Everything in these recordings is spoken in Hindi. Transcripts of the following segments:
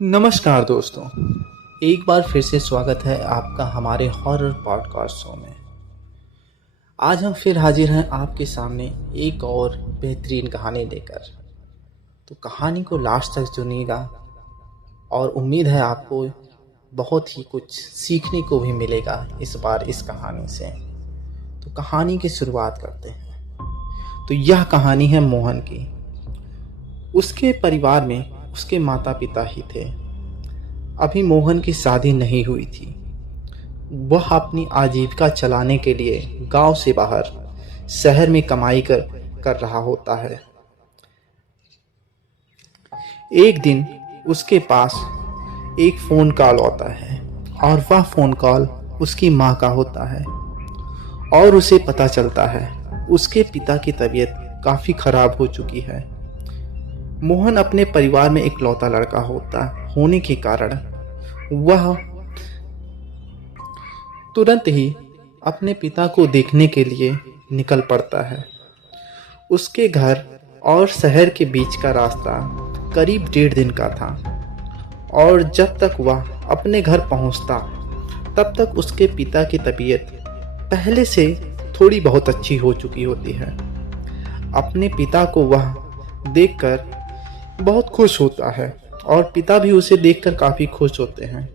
नमस्कार दोस्तों, एक बार फिर से स्वागत है आपका हमारे हॉरर पॉडकास्ट शो में। आज हम फिर हाजिर हैं आपके सामने एक और बेहतरीन कहानी लेकर। तो कहानी को लास्ट तक सुनिएगा और उम्मीद है आपको बहुत ही कुछ सीखने को भी मिलेगा इस बार इस कहानी से। तो कहानी की शुरुआत करते हैं। तो यह कहानी है मोहन की। उसके परिवार में उसके माता पिता ही थे। अभी मोहन की शादी नहीं हुई थी। वह अपनी आजीविका चलाने के लिए गांव से बाहर शहर में कमाई कर रहा होता है। एक दिन उसके पास एक फ़ोन कॉल आता है और वह फ़ोन कॉल उसकी माँ का होता है और उसे पता चलता है उसके पिता की तबीयत काफ़ी ख़राब हो चुकी है। मोहन अपने परिवार में इकलौता लड़का होने के कारण वह तुरंत ही अपने पिता को देखने के लिए निकल पड़ता है। उसके घर और शहर के बीच का रास्ता करीब 1.5 दिन का था और जब तक वह अपने घर पहुंचता तब तक उसके पिता की तबीयत पहले से थोड़ी बहुत अच्छी हो चुकी होती है। अपने पिता को वह देखकर बहुत खुश होता है और पिता भी उसे देखकर काफ़ी खुश होते हैं।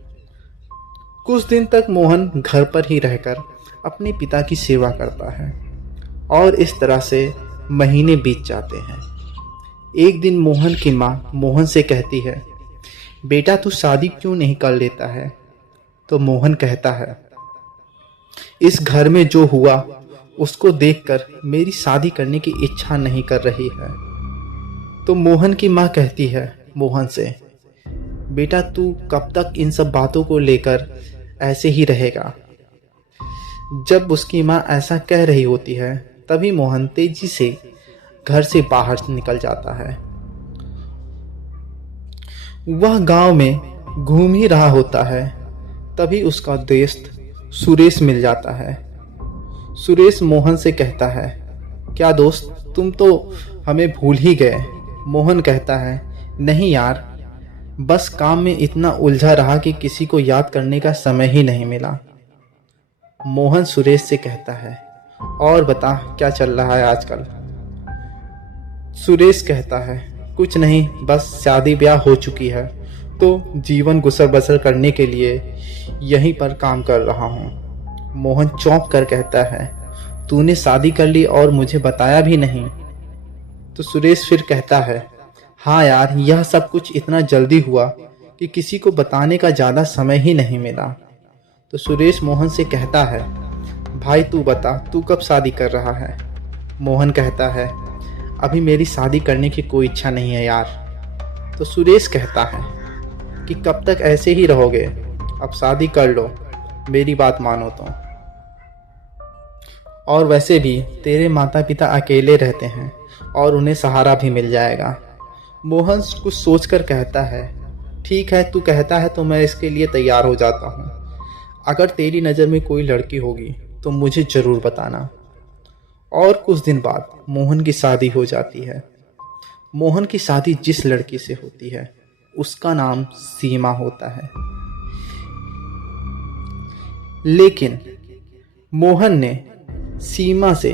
कुछ दिन तक मोहन घर पर ही रहकर अपने पिता की सेवा करता है और इस तरह से महीने बीत जाते हैं। एक दिन मोहन की माँ मोहन से कहती है, बेटा तू शादी क्यों नहीं कर लेता है? तो मोहन कहता है, इस घर में जो हुआ उसको देखकर मेरी शादी करने की इच्छा नहीं कर रही है। तो मोहन की माँ कहती है मोहन से, बेटा तू कब तक इन सब बातों को लेकर ऐसे ही रहेगा? जब उसकी माँ ऐसा कह रही होती है तभी मोहन तेजी से घर से बाहर निकल जाता है। वह गांव में घूम ही रहा होता है तभी उसका दोस्त सुरेश मिल जाता है। सुरेश मोहन से कहता है, क्या दोस्त तुम तो हमें भूल ही गए? मोहन कहता है, नहीं यार, बस काम में इतना उलझा रहा कि किसी को याद करने का समय ही नहीं मिला। मोहन सुरेश से कहता है, और बता क्या चल रहा है आजकल? सुरेश कहता है, कुछ नहीं, बस शादी ब्याह हो चुकी है तो जीवन गुजर बसर करने के लिए यहीं पर काम कर रहा हूँ। मोहन चौंक कर कहता है, तूने शादी कर ली और मुझे बताया भी नहीं? तो सुरेश फिर कहता है, हाँ यार, यह सब कुछ इतना जल्दी हुआ कि किसी को बताने का ज़्यादा समय ही नहीं मिला। तो सुरेश मोहन से कहता है, भाई तू बता, तू कब शादी कर रहा है? मोहन कहता है, अभी मेरी शादी करने की कोई इच्छा नहीं है यार। तो सुरेश कहता है कि कब तक ऐसे ही रहोगे? अब शादी कर लो, मेरी बात मानो तो। और वैसे भी तेरे माता पिता अकेले रहते हैं और उन्हें सहारा भी मिल जाएगा। मोहन कुछ सोचकर कहता है, ठीक है, तू कहता है तो मैं इसके लिए तैयार हो जाता हूँ। अगर तेरी नज़र में कोई लड़की होगी तो मुझे ज़रूर बताना। और कुछ दिन बाद मोहन की शादी हो जाती है। मोहन की शादी जिस लड़की से होती है उसका नाम सीमा होता है। लेकिन मोहन ने सीमा से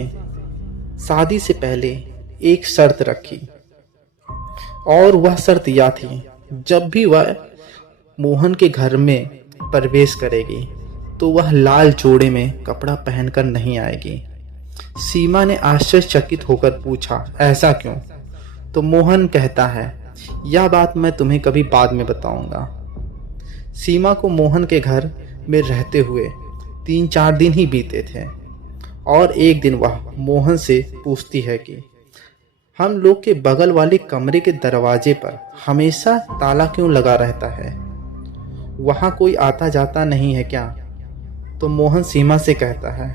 शादी से पहले एक शर्त रखी और वह शर्त यह थी, जब भी वह मोहन के घर में प्रवेश करेगी तो वह लाल जोड़े में कपड़ा पहनकर नहीं आएगी। सीमा ने आश्चर्यचकित होकर पूछा, ऐसा क्यों? तो मोहन कहता है, यह बात मैं तुम्हें कभी बाद में बताऊंगा। सीमा को मोहन के घर में रहते हुए 3-4 दिन ही बीते थे और एक दिन वह मोहन से पूछती है कि हम लोग के बगल वाले कमरे के दरवाजे पर हमेशा ताला क्यों लगा रहता है? वहाँ कोई आता जाता नहीं है क्या? तो मोहन सीमा से कहता है,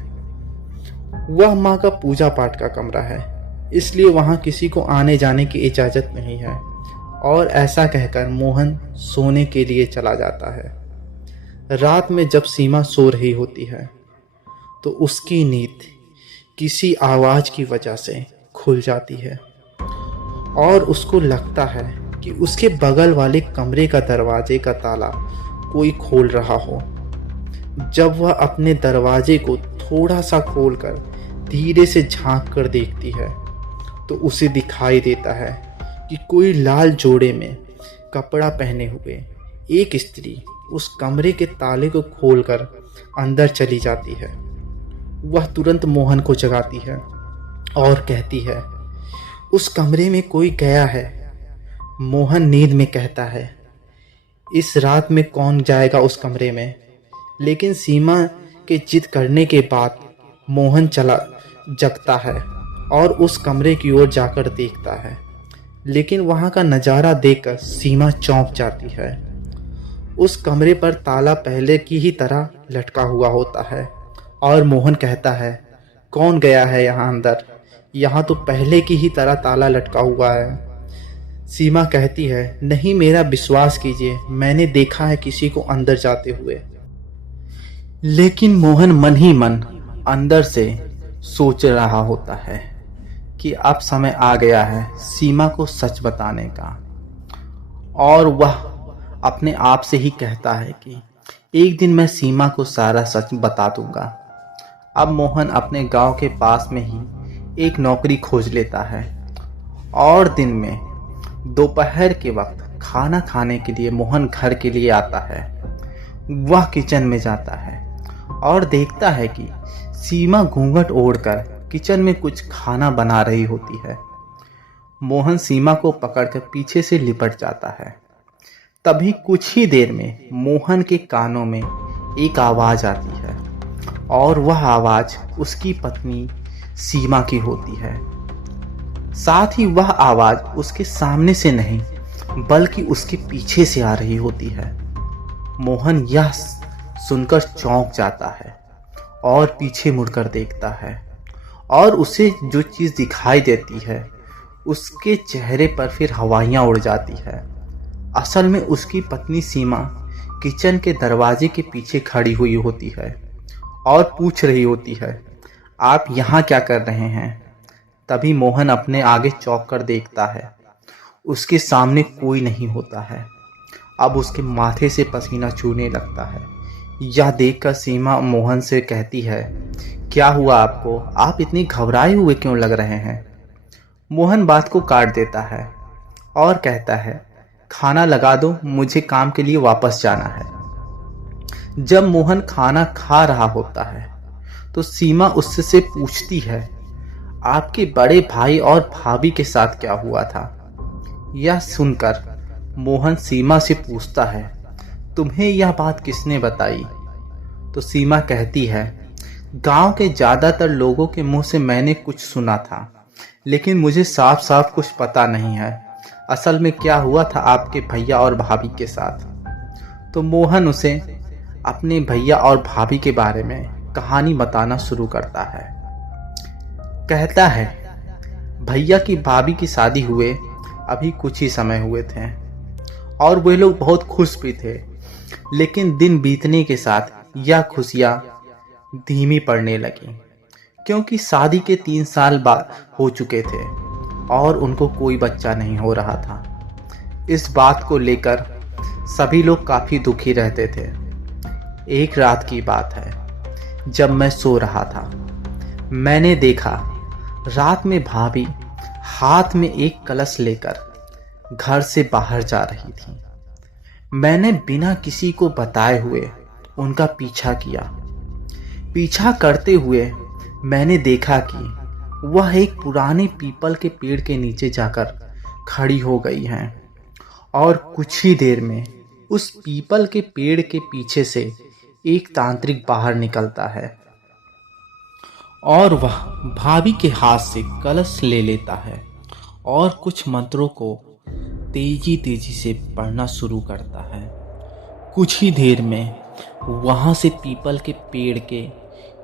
वह माँ का पूजा पाठ का कमरा है, इसलिए वहाँ किसी को आने जाने की इजाज़त नहीं है। और ऐसा कहकर मोहन सोने के लिए चला जाता है। रात में जब सीमा सो रही होती है तो उसकी नींद किसी आवाज़ की वजह से खुल जाती है और उसको लगता है कि उसके बगल वाले कमरे का दरवाजे का ताला कोई खोल रहा हो। जब वह अपने दरवाजे को थोड़ा सा खोलकर धीरे से झांक कर देखती है तो उसे दिखाई देता है कि कोई लाल जोड़े में कपड़ा पहने हुए एक स्त्री उस कमरे के ताले को खोलकर अंदर चली जाती है। वह तुरंत मोहन को जगाती है और कहती है, उस कमरे में कोई गया है। मोहन नींद में कहता है, इस रात में कौन जाएगा उस कमरे में। लेकिन सीमा के जिद करने के बाद मोहन चला जगता है और उस कमरे की ओर जाकर देखता है। लेकिन वहाँ का नज़ारा देखकर सीमा चौंक जाती है। उस कमरे पर ताला पहले की ही तरह लटका हुआ होता है और मोहन कहता है, कौन गया है यहाँ अंदर? यहाँ तो पहले की ही तरह ताला लटका हुआ है। सीमा कहती है, नहीं, मेरा विश्वास कीजिए, मैंने देखा है किसी को अंदर जाते हुए। लेकिन मोहन मन ही मन अंदर से सोच रहा होता है कि अब समय आ गया है सीमा को सच बताने का। और वह अपने आप से ही कहता है कि एक दिन मैं सीमा को सारा सच बता दूंगा। अब मोहन अपने गांव के पास में ही एक नौकरी खोज लेता है और दिन में दोपहर के वक्त खाना खाने के लिए मोहन घर के लिए आता है। वह किचन में जाता है और देखता है कि सीमा घूंघट ओढ़कर किचन में कुछ खाना बना रही होती है। मोहन सीमा को पकड़कर पीछे से लिपट जाता है। तभी कुछ ही देर में मोहन के कानों में एक आवाज आती है और वह आवाज उसकी पत्नी सीमा की होती है। साथ ही वह आवाज उसके सामने से नहीं बल्कि उसके पीछे से आ रही होती है। मोहन यह सुनकर चौंक जाता है और पीछे मुड़कर देखता है और उसे जो चीज़ दिखाई देती है उसके चेहरे पर फिर हवाइयाँ उड़ जाती है। असल में उसकी पत्नी सीमा किचन के दरवाजे के पीछे खड़ी हुई होती है और पूछ रही होती है, आप यहाँ क्या कर रहे हैं? तभी मोहन अपने आगे चौंक कर देखता है। उसके सामने कोई नहीं होता है। अब उसके माथे से पसीना छूने लगता है। यह देखकर सीमा मोहन से कहती है, क्या हुआ आपको? आप इतनी घबराए हुए क्यों लग रहे हैं? मोहन बात को काट देता है और कहता है, खाना लगा दो, मुझे काम के लिए वापस जाना है। जब मोहन खाना खा रहा होता है तो सीमा उससे पूछती है, आपके बड़े भाई और भाभी के साथ क्या हुआ था? यह सुनकर मोहन सीमा से पूछता है, तुम्हें यह बात किसने बताई? तो सीमा कहती है, गांव के ज़्यादातर लोगों के मुंह से मैंने कुछ सुना था, लेकिन मुझे साफ साफ कुछ पता नहीं है असल में क्या हुआ था आपके भैया और भाभी के साथ। तो मोहन उसे अपने भैया और भाभी के बारे में कहानी बताना शुरू करता है। कहता है, भैया की भाभी की शादी हुए अभी कुछ ही समय हुए थे और वे लोग बहुत खुश भी थे। लेकिन दिन बीतने के साथ यह खुशियाँ धीमी पड़ने लगी क्योंकि शादी के 3 साल बाद हो चुके थे और उनको कोई बच्चा नहीं हो रहा था। इस बात को लेकर सभी लोग काफ़ी दुखी रहते थे। एक रात की बात है, जब मैं सो रहा था, मैंने देखा रात में भाभी हाथ में एक कलश लेकर घर से बाहर जा रही थी। मैंने बिना किसी को बताए हुए उनका पीछा किया। पीछा करते हुए मैंने देखा कि वह एक पुराने पीपल के पेड़ के नीचे जाकर खड़ी हो गई हैं और कुछ ही देर में उस पीपल के पेड़ के पीछे से एक तांत्रिक बाहर निकलता है और वह भाभी के हाथ से कलश ले लेता है और कुछ मंत्रों को तेजी तेजी से पढ़ना शुरू करता है। कुछ ही देर में वहाँ से पीपल के पेड़ के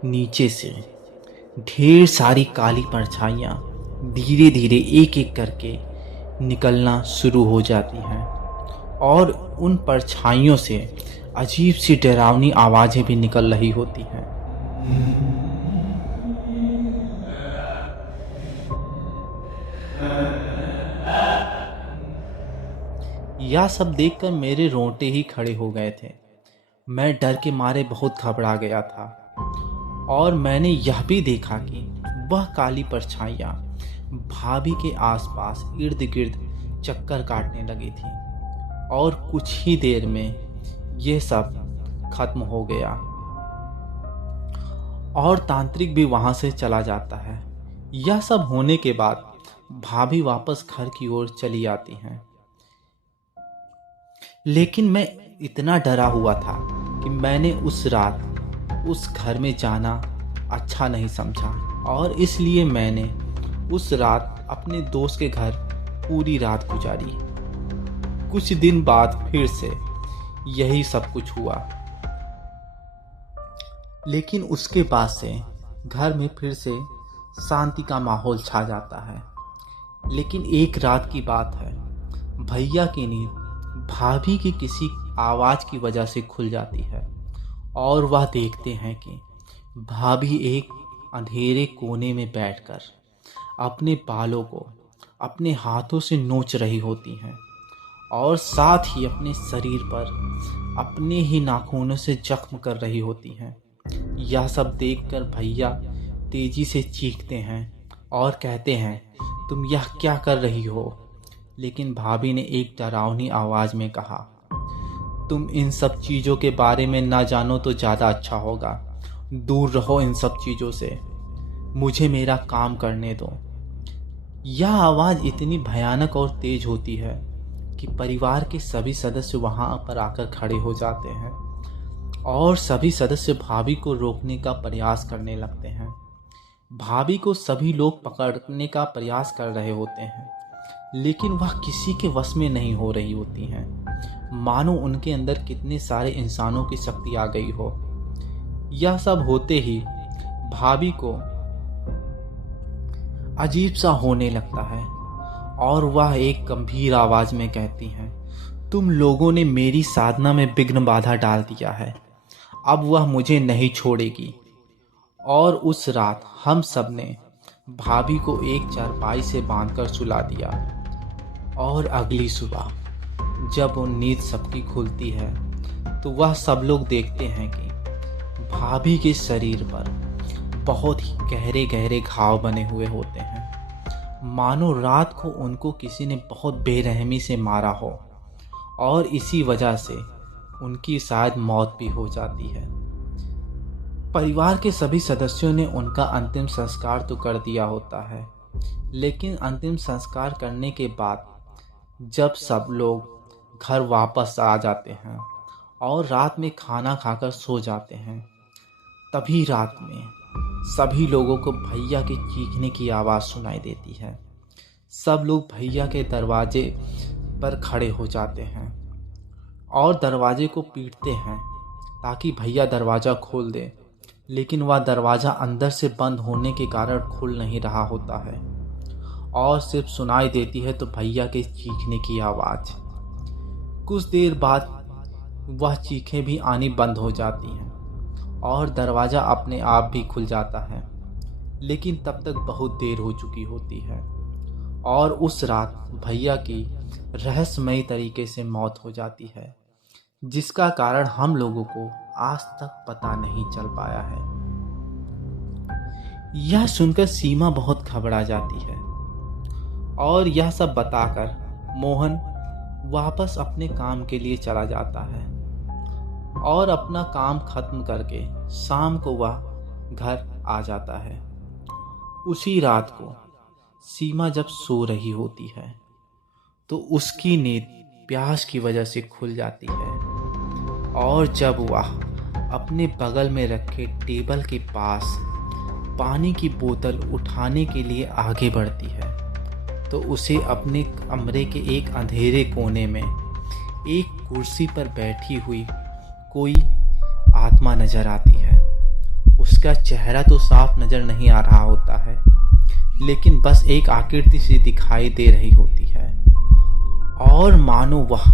नीचे से ढेर सारी काली परछाइयाँ धीरे धीरे एक एक करके निकलना शुरू हो जाती हैं और उन परछाइयों से अजीब सी डरावनी आवाज़ें भी निकल रही होती हैं। यह सब देखकर मेरे रोंगटे ही खड़े हो गए थे। मैं डर के मारे बहुत घबरा गया था और मैंने यह भी देखा कि वह काली परछाइयाँ भाभी के आसपास इर्द गिर्द चक्कर काटने लगी थी और कुछ ही देर में यह सब खत्म हो गया और तांत्रिक भी वहां से चला जाता है। यह सब होने के बाद भाभी वापस घर की ओर चली आती हैं, लेकिन मैं इतना डरा हुआ था कि मैंने उस रात उस घर में जाना अच्छा नहीं समझा और इसलिए मैंने उस रात अपने दोस्त के घर पूरी रात गुजारी। कुछ दिन बाद फिर से यही सब कुछ हुआ, लेकिन उसके बाद से घर में फिर से शांति का माहौल छा जाता है। लेकिन एक रात की बात है, भैया की नींद भाभी की किसी आवाज़ की वजह से खुल जाती है और वह देखते हैं कि भाभी एक अंधेरे कोने में बैठकर अपने बालों को अपने हाथों से नोच रही होती हैं और साथ ही अपने शरीर पर अपने ही नाखूनों से जख्म कर रही होती हैं। यह सब देखकर भैया तेजी से चीखते हैं और कहते हैं, तुम यह क्या कर रही हो? लेकिन भाभी ने एक डरावनी आवाज़ में कहा, तुम इन सब चीज़ों के बारे में ना जानो तो ज़्यादा अच्छा होगा। दूर रहो इन सब चीज़ों से, मुझे मेरा काम करने दो। यह आवाज़ इतनी भयानक और तेज होती है कि परिवार के सभी सदस्य वहां पर आकर खड़े हो जाते हैं और सभी सदस्य भाभी को रोकने का प्रयास करने लगते हैं। भाभी को सभी लोग पकड़ने का प्रयास कर रहे होते हैं, लेकिन वह किसी के वश में नहीं हो रही होती हैं, मानो उनके अंदर कितने सारे इंसानों की शक्ति आ गई हो। यह सब होते ही भाभी को अजीब सा होने लगता है और वह एक गंभीर आवाज में कहती हैं, तुम लोगों ने मेरी साधना में विघ्न बाधा डाल दिया है, अब वह मुझे नहीं छोड़ेगी। और उस रात हम सब ने भाभी को एक चारपाई से बांधकर सुला दिया और अगली सुबह जब वो नींद सबकी खुलती है तो वह सब लोग देखते हैं कि भाभी के शरीर पर बहुत ही गहरे गहरे घाव बने हुए होते हैं, मानो रात को उनको किसी ने बहुत बेरहमी से मारा हो और इसी वजह से उनकी शायद मौत भी हो जाती है। परिवार के सभी सदस्यों ने उनका अंतिम संस्कार तो कर दिया होता है, लेकिन अंतिम संस्कार करने के बाद जब सब लोग घर वापस आ जाते हैं और रात में खाना खाकर सो जाते हैं, तभी रात में सभी लोगों को भैया के चीखने की आवाज़ सुनाई देती है। सब लोग भैया के दरवाजे पर खड़े हो जाते हैं और दरवाजे को पीटते हैं ताकि भैया दरवाज़ा खोल दे, लेकिन वह दरवाज़ा अंदर से बंद होने के कारण खुल नहीं रहा होता है और सिर्फ सुनाई देती है तो भैया के चीखने की आवाज़। कुछ देर बाद वह चीखें भी आनी बंद हो जाती हैं और दरवाज़ा अपने आप भी खुल जाता है, लेकिन तब तक बहुत देर हो चुकी होती है और उस रात भैया की रहस्यमयी तरीके से मौत हो जाती है, जिसका कारण हम लोगों को आज तक पता नहीं चल पाया है। यह सुनकर सीमा बहुत घबरा जाती है और यह सब बताकर मोहन वापस अपने काम के लिए चला जाता है और अपना काम खत्म करके शाम को वह घर आ जाता है। उसी रात को सीमा जब सो रही होती है तो उसकी नींद प्यास की वजह से खुल जाती है और जब वह अपने बगल में रखे टेबल के पास पानी की बोतल उठाने के लिए आगे बढ़ती है तो उसे अपने कमरे के एक अंधेरे कोने में एक कुर्सी पर बैठी हुई कोई आत्मा नजर आती है। उसका चेहरा तो साफ नजर नहीं आ रहा होता है, लेकिन बस एक आकृति सी दिखाई दे रही होती है और मानो वह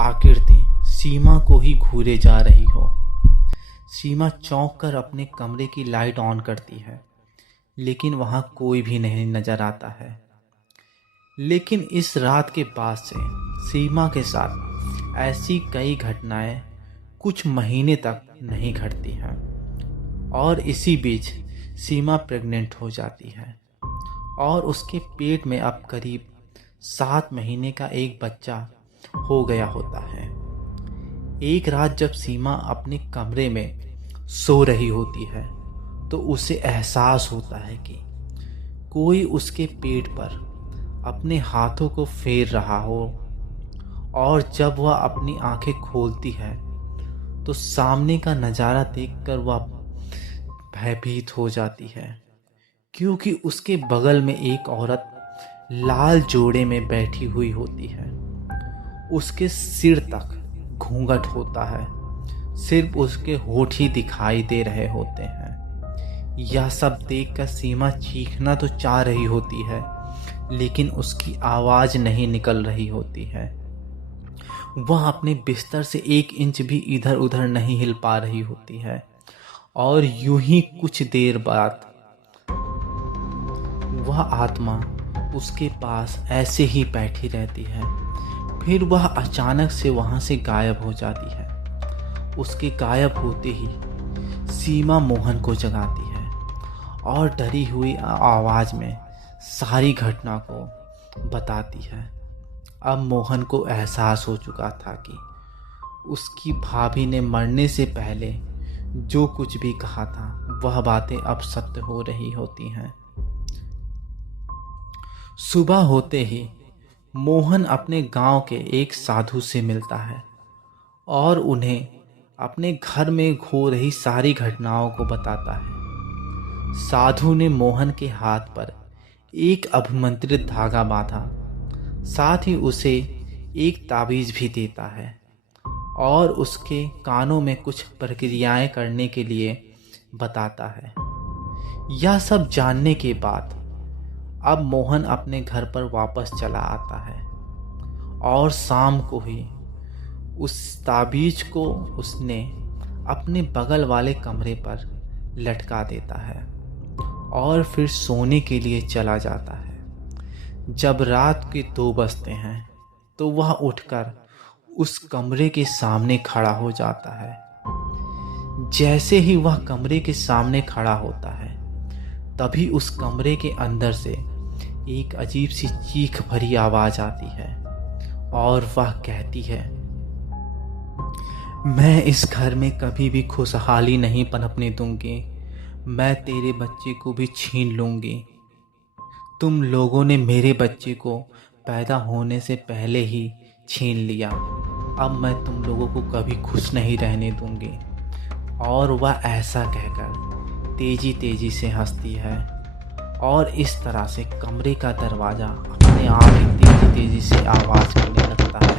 आकृति सीमा को ही घूरे जा रही हो। सीमा चौंक कर अपने कमरे की लाइट ऑन करती है, लेकिन वहाँ कोई भी नहीं नजर आता है। लेकिन इस रात के बाद से सीमा के साथ ऐसी कई घटनाएं कुछ महीने तक नहीं घटती हैं और इसी बीच सीमा प्रेग्नेंट हो जाती है और उसके पेट में अब करीब 7 महीने का एक बच्चा हो गया होता है। एक रात जब सीमा अपने कमरे में सो रही होती है तो उसे एहसास होता है कि कोई उसके पेट पर अपने हाथों को फेर रहा हो और जब वह अपनी आंखें खोलती है तो सामने का नज़ारा देखकर वह भयभीत हो जाती है, क्योंकि उसके बगल में एक औरत लाल जोड़े में बैठी हुई होती है। उसके सिर तक घूंघट होता है, सिर्फ उसके होठ ही दिखाई दे रहे होते हैं। यह सब देखकर सीमा चीखना तो चाह रही होती है, लेकिन उसकी आवाज़ नहीं निकल रही होती है। वह अपने बिस्तर से 1 इंच भी इधर उधर नहीं हिल पा रही होती है और यूं ही कुछ देर बाद वह आत्मा उसके पास ऐसे ही बैठी रहती है। फिर वह अचानक से वहाँ से गायब हो जाती है। उसके गायब होते ही सीमा मोहन को जगाती है और डरी हुई आवाज़ में सारी घटना को बताती है। अब मोहन को एहसास हो चुका था कि उसकी भाभी ने मरने से पहले जो कुछ भी कहा था वह बातें अब सत्य हो रही होती हैं। सुबह होते ही मोहन अपने गांव के एक साधु से मिलता है और उन्हें अपने घर में हो रही सारी घटनाओं को बताता है। साधु ने मोहन के हाथ पर एक अभिमंत्रित धागा बांधा, साथ ही उसे एक ताबीज भी देता है और उसके कानों में कुछ प्रक्रियाएं करने के लिए बताता है। यह सब जानने के बाद अब मोहन अपने घर पर वापस चला आता है और शाम को ही उस ताबीज को उसने अपने बगल वाले कमरे पर लटका देता है और फिर सोने के लिए चला जाता है। जब रात के 2 बजते हैं तो वह उठकर उस कमरे के सामने खड़ा हो जाता है। जैसे ही वह कमरे के सामने खड़ा होता है तभी उस कमरे के अंदर से एक अजीब सी चीख भरी आवाज आती है और वह कहती है, मैं इस घर में कभी भी खुशहाली नहीं पनपने दूंगी। मैं तेरे बच्चे को भी छीन लूंगी। तुम लोगों ने मेरे बच्चे को पैदा होने से पहले ही छीन लिया। अब मैं तुम लोगों को कभी खुश नहीं रहने दूंगी। और वह ऐसा कहकर तेजी तेजी से हंसती है और इस तरह से कमरे का दरवाज़ा अपने आप ही तेजी तेजी से आवाज़ करने लगता है।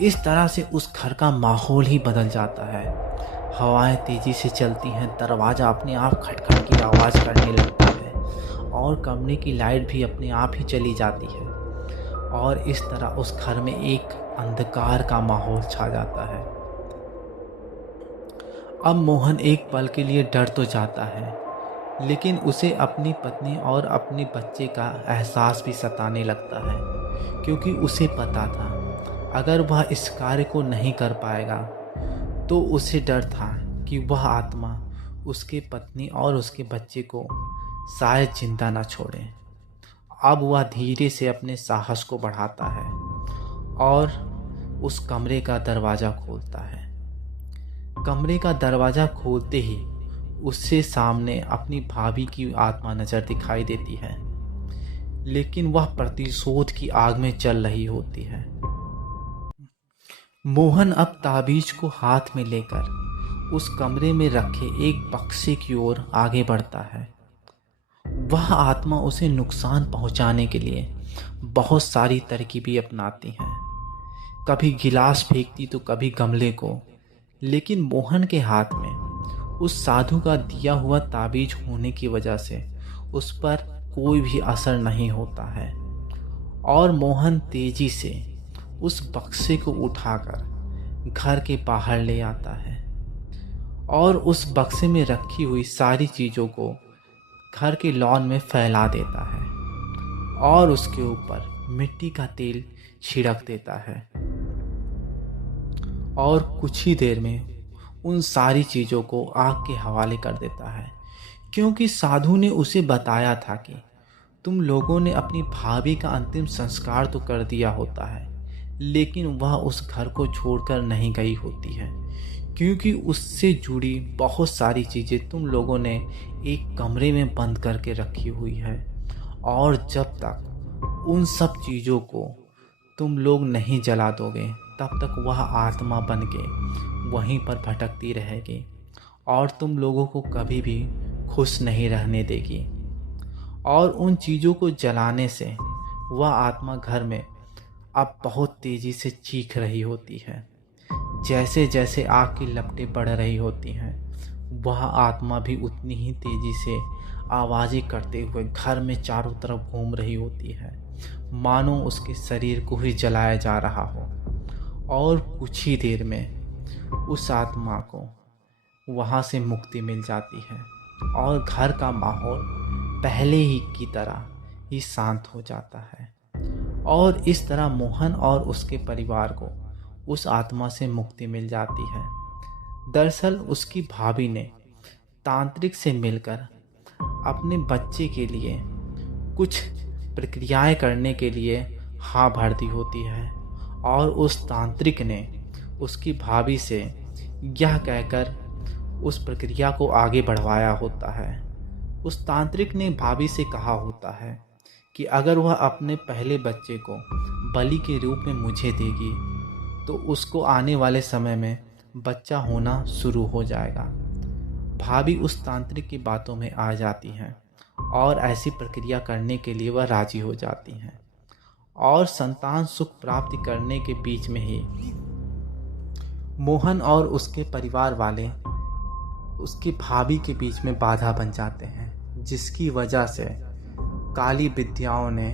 इस तरह से उस घर का माहौल ही बदल जाता है। हवाएं तेजी से चलती हैं, दरवाज़ा अपने आप खटखट की आवाज़ करने लगता है और कमरे की लाइट भी अपने आप ही चली जाती है और इस तरह उस घर में एक अंधकार का माहौल छा जाता है। अब मोहन एक पल के लिए डर तो जाता है, लेकिन उसे अपनी पत्नी और अपने बच्चे का एहसास भी सताने लगता है, क्योंकि उसे पता था अगर वह इस कार्य को नहीं कर पाएगा तो उसे डर था कि वह आत्मा उसके पत्नी और उसके बच्चे को शायद जिंदा न छोड़े। अब वह धीरे से अपने साहस को बढ़ाता है और उस कमरे का दरवाज़ा खोलता है। कमरे का दरवाज़ा खोलते ही उससे सामने अपनी भाभी की आत्मा नज़र दिखाई देती है, लेकिन वह प्रतिशोध की आग में जल रही होती है। मोहन अब ताबीज को हाथ में लेकर उस कमरे में रखे एक बक्से की ओर आगे बढ़ता है। वह आत्मा उसे नुकसान पहुंचाने के लिए बहुत सारी तरकीबें अपनाती हैं। कभी गिलास फेंकती तो कभी गमले को, लेकिन मोहन के हाथ में उस साधु का दिया हुआ ताबीज होने की वजह से उस पर कोई भी असर नहीं होता है और मोहन तेजी से उस बक्से को उठाकर घर के बाहर ले आता है और उस बक्से में रखी हुई सारी चीज़ों को घर के लॉन में फैला देता है और उसके ऊपर मिट्टी का तेल छिड़क देता है और कुछ ही देर में उन सारी चीज़ों को आग के हवाले कर देता है, क्योंकि साधु ने उसे बताया था कि तुम लोगों ने अपनी भाभी का अंतिम संस्कार तो कर दिया होता है, लेकिन वह उस घर को छोड़कर नहीं गई होती है, क्योंकि उससे जुड़ी बहुत सारी चीज़ें तुम लोगों ने एक कमरे में बंद करके रखी हुई है, और जब तक उन सब चीज़ों को तुम लोग नहीं जला दोगे तब तक वह आत्मा बन के वहीं पर भटकती रहेगी और तुम लोगों को कभी भी खुश नहीं रहने देगी। और उन चीज़ों को जलाने से वह आत्मा घर में अब बहुत तेज़ी से चीख रही होती है। जैसे जैसे आग की लपटें बढ़ रही होती हैं, वह आत्मा भी उतनी ही तेज़ी से आवाज़ें करते हुए घर में चारों तरफ घूम रही होती है, मानो उसके शरीर को ही जलाया जा रहा हो। और कुछ ही देर में उस आत्मा को वहाँ से मुक्ति मिल जाती है और घर का माहौल पहले ही की तरह ही शांत हो जाता है। और इस तरह मोहन और उसके परिवार को उस आत्मा से मुक्ति मिल जाती है। दरअसल उसकी भाभी ने तांत्रिक से मिलकर अपने बच्चे के लिए कुछ प्रक्रियाएं करने के लिए हाँ भर दी होती है, और उस तांत्रिक ने उसकी भाभी से यह कहकर उस प्रक्रिया को आगे बढ़वाया होता है। उस तांत्रिक ने भाभी से कहा होता है कि अगर वह अपने पहले बच्चे को बलि के रूप में मुझे देगी तो उसको आने वाले समय में बच्चा होना शुरू हो जाएगा। भाभी उस तांत्रिक की बातों में आ जाती हैं और ऐसी प्रक्रिया करने के लिए वह राजी हो जाती हैं, और संतान सुख प्राप्ति करने के बीच में ही मोहन और उसके परिवार वाले उसकी भाभी के बीच में बाधा बन जाते हैं, जिसकी वजह से काली विद्याओं ने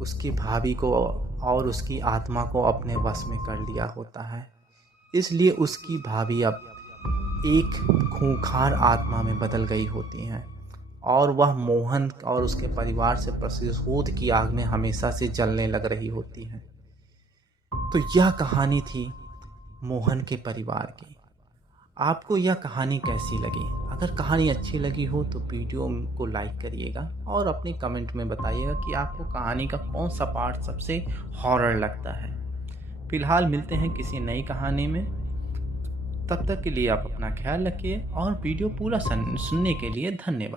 उसकी भाभी को और उसकी आत्मा को अपने वश में कर लिया होता है। इसलिए उसकी भाभी अब एक खूंखार आत्मा में बदल गई होती हैं और वह मोहन और उसके परिवार से प्रतिशोध की आग में हमेशा से जलने लग रही होती हैं। तो यह कहानी थी मोहन के परिवार की। आपको यह कहानी कैसी लगी? अगर कहानी अच्छी लगी हो तो वीडियो को लाइक करिएगा और अपने कमेंट में बताइएगा कि आपको कहानी का कौन सा पार्ट सबसे हॉरर लगता है। फिलहाल मिलते हैं किसी नई कहानी में, तब तक के लिए आप अपना ख्याल रखिए और वीडियो पूरा सुनने के लिए धन्यवाद।